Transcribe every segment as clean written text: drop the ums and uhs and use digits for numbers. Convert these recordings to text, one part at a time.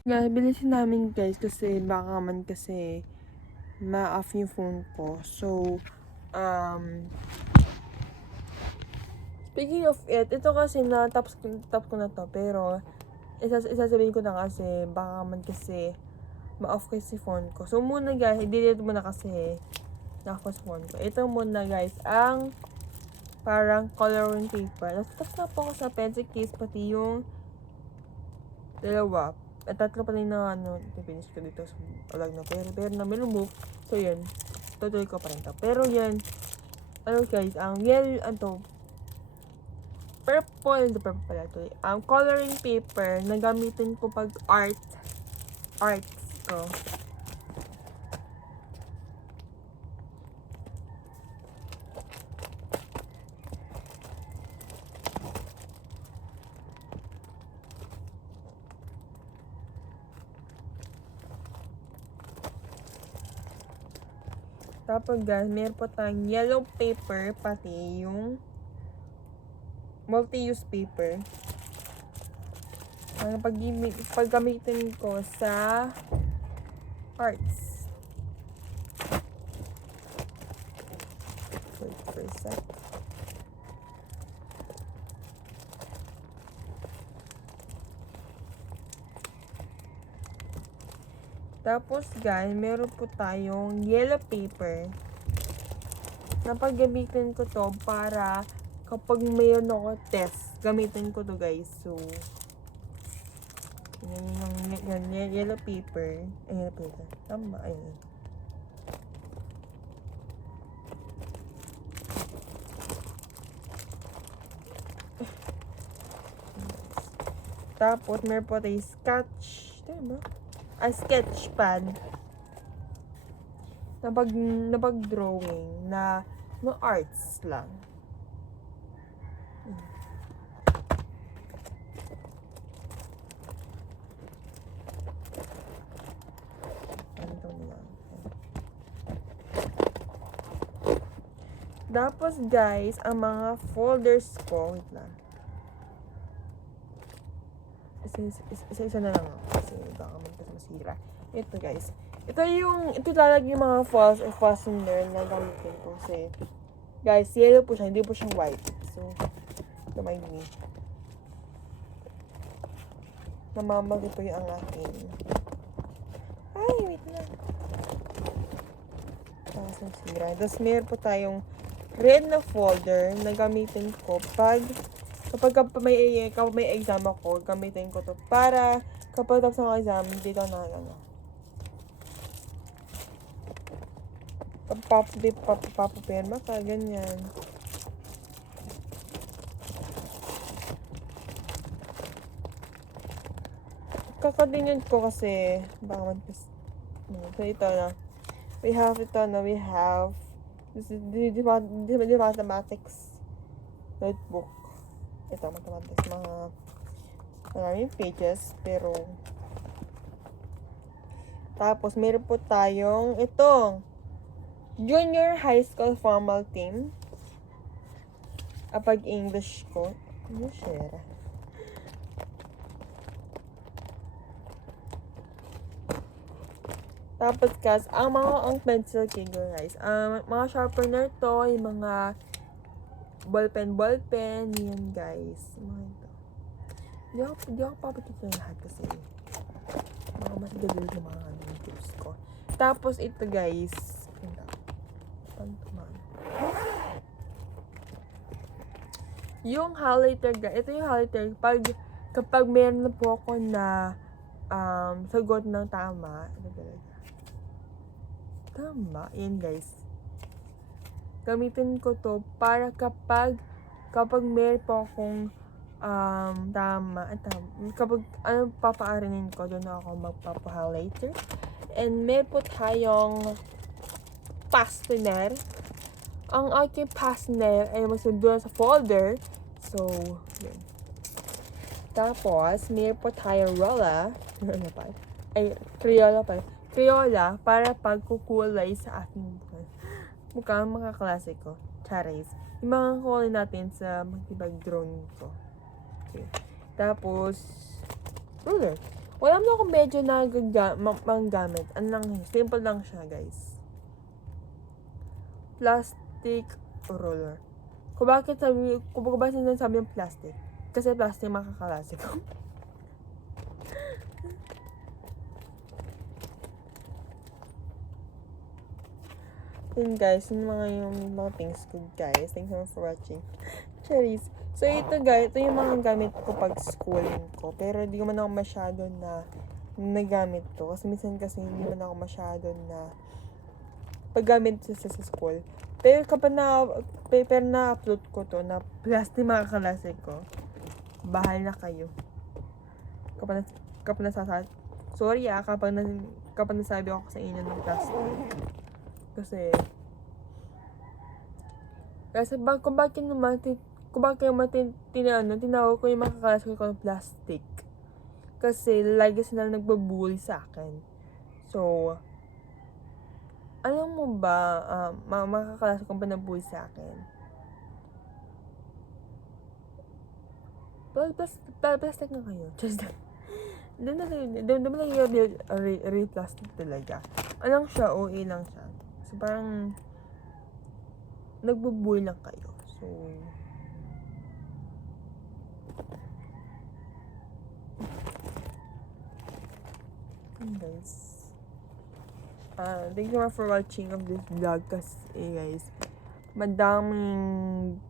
Bilisin namin guys kasi baka man kasi ma-off yung phone ko. So, speaking of it, ito kasi top ko na to. Pero, isasabihin ko na kasi baka man kasi ma-off kasi phone ko. So, muna guys, i-delete muna kasi na-off sa phone ko. Ito muna guys, ang parang coloring paper. Tapos na po ako sa pencil case, pati yung dalawa. At tatlo pa rin na finish ko dito sa vlog na. Pero na may remove. So, yun. Tutuloy ko pa rin to. Pero yan, guys, ang yellow, purple pala ito. Ang coloring paper na gamitin ko pag arts ko. Tapos guys, meron po tayong yellow paper, pati yung multi-use paper. Ang paggamitin ko sa arts. Wait for a sec. Tapos guys, meron po tayong yellow paper na paggamitin ko to para kapag mayroon ako test, gamitin ko to guys. So, yan, yellow paper. Yellow paper. Tama, ayun. Tapos, meron po tayong sketch. Diba? Sketch pad. Na pag-drawing na arts lang. Tapos guys, ang mga folders ko, wait lang. Isa na lang ako kasi baka masira. Ito guys. Ito talaga yung mga false or fastener na gamitin ko kasi guys, yellow po siya, hindi po siya white. So, remind me. Namamagi po yung ang aking. Ay, wait lang. Tapos meron po tayong red na folder na gamitin ko kapag may exam ako, gamitin ko to para kapag tapos ng exam, dito na papapirma ka, ganyan. Kakadingin ko kasi baka so ito na. We have this is the mathematics notebook. Ito, mathematics, maraming pages, pero tapos meron po tayong itong junior high school formal team. Pag English ko, share. Tapos guys, ang pencil figure guys, mga sharpener to, yung mga ballpen, yan guys. Mga ito. Hindi ako papakita yung lahat kasi mga mas gagawin yung mga videos ko. Tapos ito guys, yung highlighter guys, ito yung highlighter kapag meron na po ako na sagot ng tama, yan guys. Gamitin ko to para kapag meron po akong kapag papaarinin ko, doon ako magpapa-highlighter. And may po tayong fastener. Ang aking fastener ay magsunod sa folder. So, yun. Tapos, may po tayong Crayola para pagkukulay sa aking mukhang mga klase ko. Charis. Yung mga kulay natin sa magtibag drawing ko. Okay. Tapos, ruler. Wala mo ako medyo manggamit. Ano lang, simple lang siya, guys. Plastic roller. Kung bakit sinasabi ng plastic? Kasi plastic makakalasi ko. Yun guys, yun yung mga things ko guys. Thanks so much for watching. Cherries. So ito guys, ito yung mga gamit ko pag schooling ko. Pero hindi ko man ako masyado na nagamit to. Kasi minsan kasi hindi man ako masyado na paggamit sa school. Pero kapag na-upload ko to na plastic makakalasi ko, bahal na kayo. Kapag nasasad. Sorry kapag nasabi ako sa inyo ng plastic. Kasi kung bakit tinawag ko yung makakalas ko ng plastic. Kasi lagi sila nagbubuli sa akin. So, alam mo ba, makakalas kong panabuli sa akin. Plastic na kayo. Just doon lang yung real plastic talaga. Anong siya, OA lang siya. So, parang nagbubuhay lang kayo. So, guys. Thank you for watching of this vlog kasi guys, madaming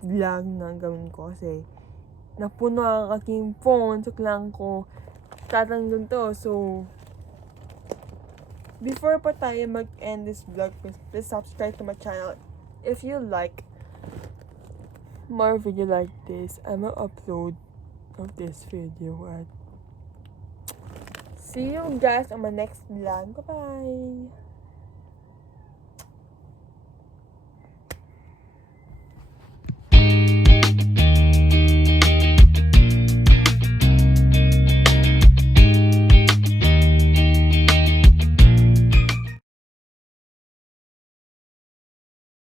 vlog na gawin ko kasi napuno ang aking phone. So, kailangan ko tatanggal to. So, before pa tayo mag-end this vlog, please subscribe to my channel. If you like more video like this, I'm gonna upload of this video. See you guys on my next vlog. Bye-bye!